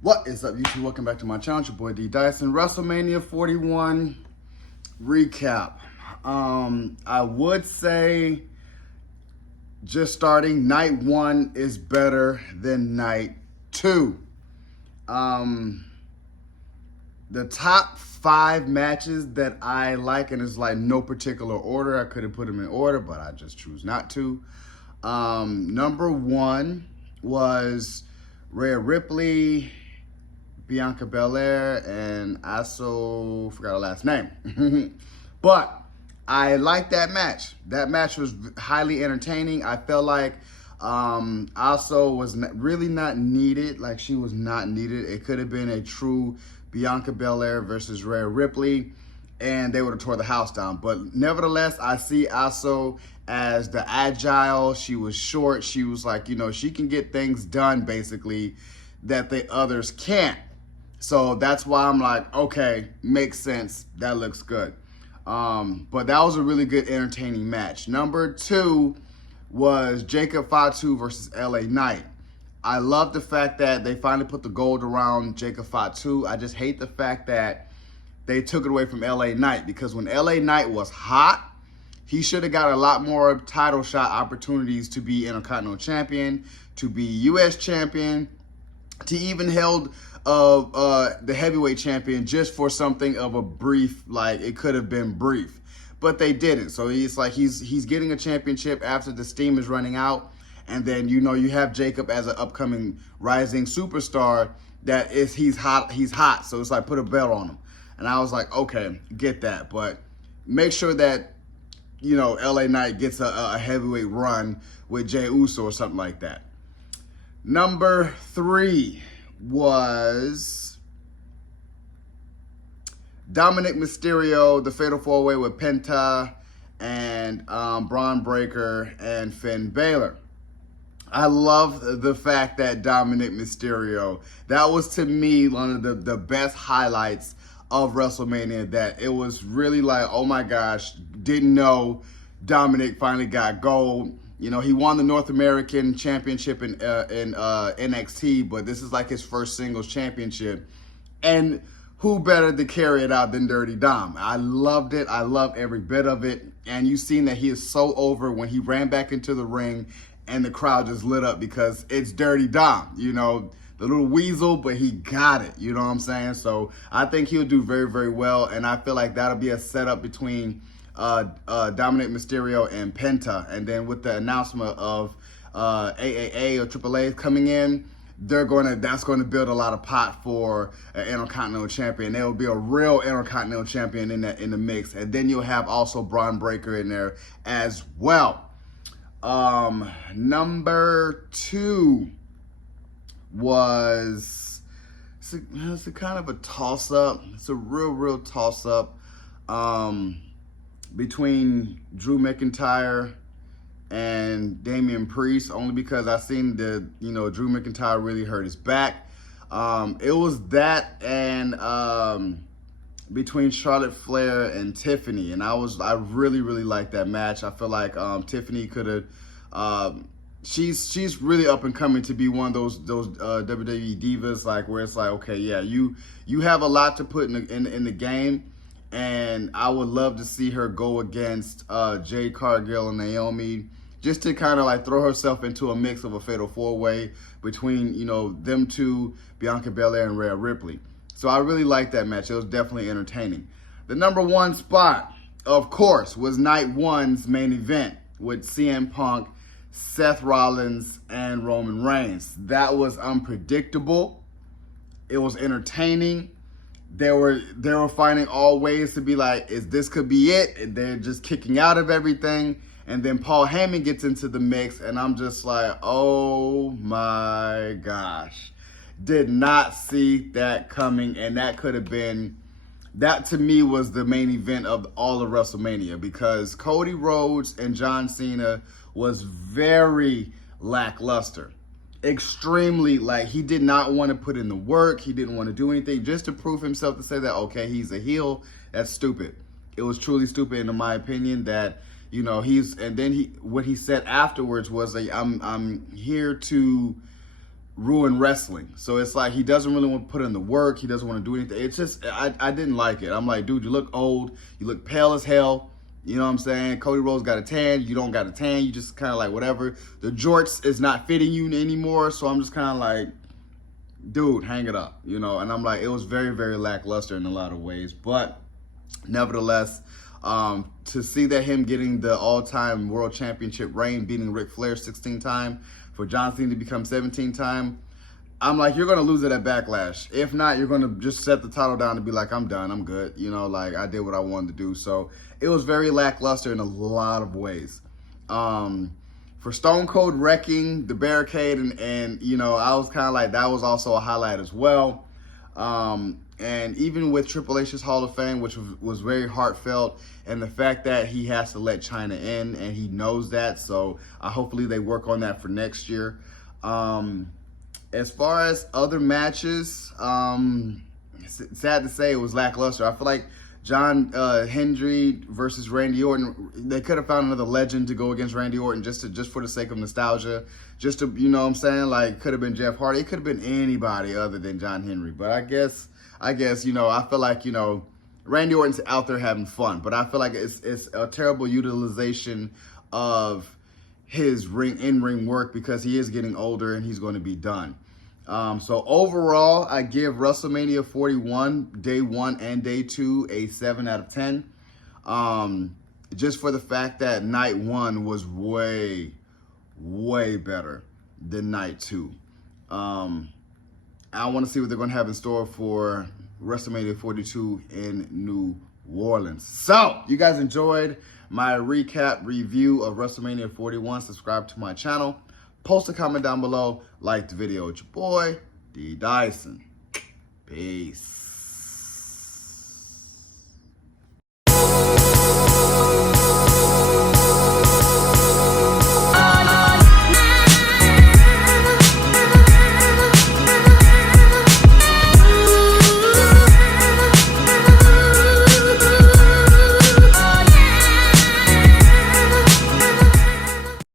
What is up, YouTube? Welcome back to my channel. It's your boy D Dyson. Wrestlemania 41 recap. I would say just starting, night one is better than night two. The top 5 matches that I like, and it's like no particular order. I could have put them in order, but I just choose not to. Number 1 was Rhea Ripley, Bianca Belair, and I also forgot her last name. But I liked that match. That match was highly entertaining. I felt like also was really not needed. Like, she was not needed. It could have been a true Bianca Belair versus Rhea Ripley, and they would have tore the house down. But nevertheless, I see Aso as the agile. She was short. She was like, she can get things done basically that the others can't. So that's why I'm like, okay, makes sense. That looks good. But that was a really good, entertaining match. Number 2 was Jacob Fatu versus LA Knight. I love the fact that they finally put the gold around Jacob Fatu. I just hate the fact that they took it away from LA Knight, because when LA Knight was hot, he should have got a lot more title shot opportunities to be Intercontinental Champion, to be U.S. Champion, to even held the heavyweight champion just for something of a brief, like it could have been brief, but they didn't. So he's getting a championship after the steam is running out, and then you have Jacob as an upcoming rising superstar that is he's hot. So it's like, put a belt on him, and I was like, okay, get that, but make sure that LA Knight gets a heavyweight run with Jey Uso or something like that. Number 3 was Dominic Mysterio, the Fatal 4-Way with Penta and Braun Breaker and Finn Balor. I love the fact that Dominic Mysterio, that was to me one of the best highlights of WrestleMania, that it was really like, oh my gosh, didn't know Dominic finally got gold. He won the North American Championship in NXT, but this is like his first singles championship. And who better to carry it out than Dirty Dom? I loved it. I love every bit of it. And you've seen that he is so over when he ran back into the ring and the crowd just lit up because it's Dirty Dom. The little weasel, but he got it. You know what I'm saying? So I think he'll do very, very well. And I feel like that'll be a setup between Dominic Mysterio and Penta, and then with the announcement of AAA or AAA coming in, that's going to build a lot of pot for an Intercontinental Champion. There will be a real Intercontinental Champion in the mix, and then you'll have also Braun Breaker in there as well. Number 2 was it's a kind of a toss up. It's a real toss up. Between Drew McIntyre and Damian Priest, only because I seen Drew McIntyre really hurt his back. It was that and between Charlotte Flair and Tiffany, and I really liked that match. I feel like Tiffany could have she's really up and coming to be one of those WWE divas, like where it's like, okay, yeah, you have a lot to put in the game. And I would love to see her go against Jade Cargill and Naomi, just to kind of like throw herself into a mix of a Fatal 4-Way between, them two, Bianca Belair and Rhea Ripley. So I really liked that match. It was definitely entertaining. The number 1 spot, of course, was night 1's main event with CM Punk, Seth Rollins, and Roman Reigns. That was unpredictable. It was entertaining. They were finding all ways to be like, this could be it? And they're just kicking out of everything. And then Paul Heyman gets into the mix, and I'm just like, oh my gosh. Did not see that coming, and that to me was the main event of all of WrestleMania, because Cody Rhodes and John Cena was very lackluster. Extremely, like, he did not want to put in the work. He didn't want to do anything just to prove himself, to say that, okay, he's a heel. That's stupid. It was truly stupid, in my opinion, that, what he said afterwards was, I'm here to ruin wrestling. So it's like he doesn't really want to put in the work. He doesn't want to do anything. It's just, I didn't like it. I'm like, dude, you look old. You look pale as hell. You know what I'm saying? Cody Rhodes got a tan. You don't got a tan. You just kind of like whatever. The jorts is not fitting you anymore. So I'm just kind of like, dude, hang it up. You know? And I'm like, it was very, very lackluster in a lot of ways. But nevertheless, to see that him getting the all-time world championship reign, beating Ric Flair 16 time, for John Cena to become 17 time, I'm like, you're going to lose it at Backlash. If not, you're going to just set the title down and be like, I'm done, I'm good. You know, like, I did what I wanted to do. So it was very lackluster in a lot of ways. For Stone Cold wrecking the barricade, and you know, I was kind of like, that was also a highlight as well. And even with Triple H's Hall of Fame, which was very heartfelt, and the fact that he has to let China in, and he knows that, so hopefully they work on that for next year. As far as other matches, sad to say it was lackluster. I feel like John Hendry versus Randy Orton, they could have found another legend to go against Randy Orton just for the sake of nostalgia. Just to, you know what I'm saying, like, could have been Jeff Hardy. It could have been anybody other than John Henry. But I guess, you know, I feel like, you know, Randy Orton's out there having fun. But I feel like it's a terrible utilization of his in-ring work because he is getting older and he's going to be done. So overall, I give WrestleMania 41, day 1 and day 2, a 7 out of 10. Just for the fact that night 1 was way better than night 2. I want to see what they're going to have in store for WrestleMania 42 in New Orleans. So, you guys enjoyed my recap review of WrestleMania 41. Subscribe to my channel. Post a comment down below. Like the video with your boy, D. Dyson. Peace.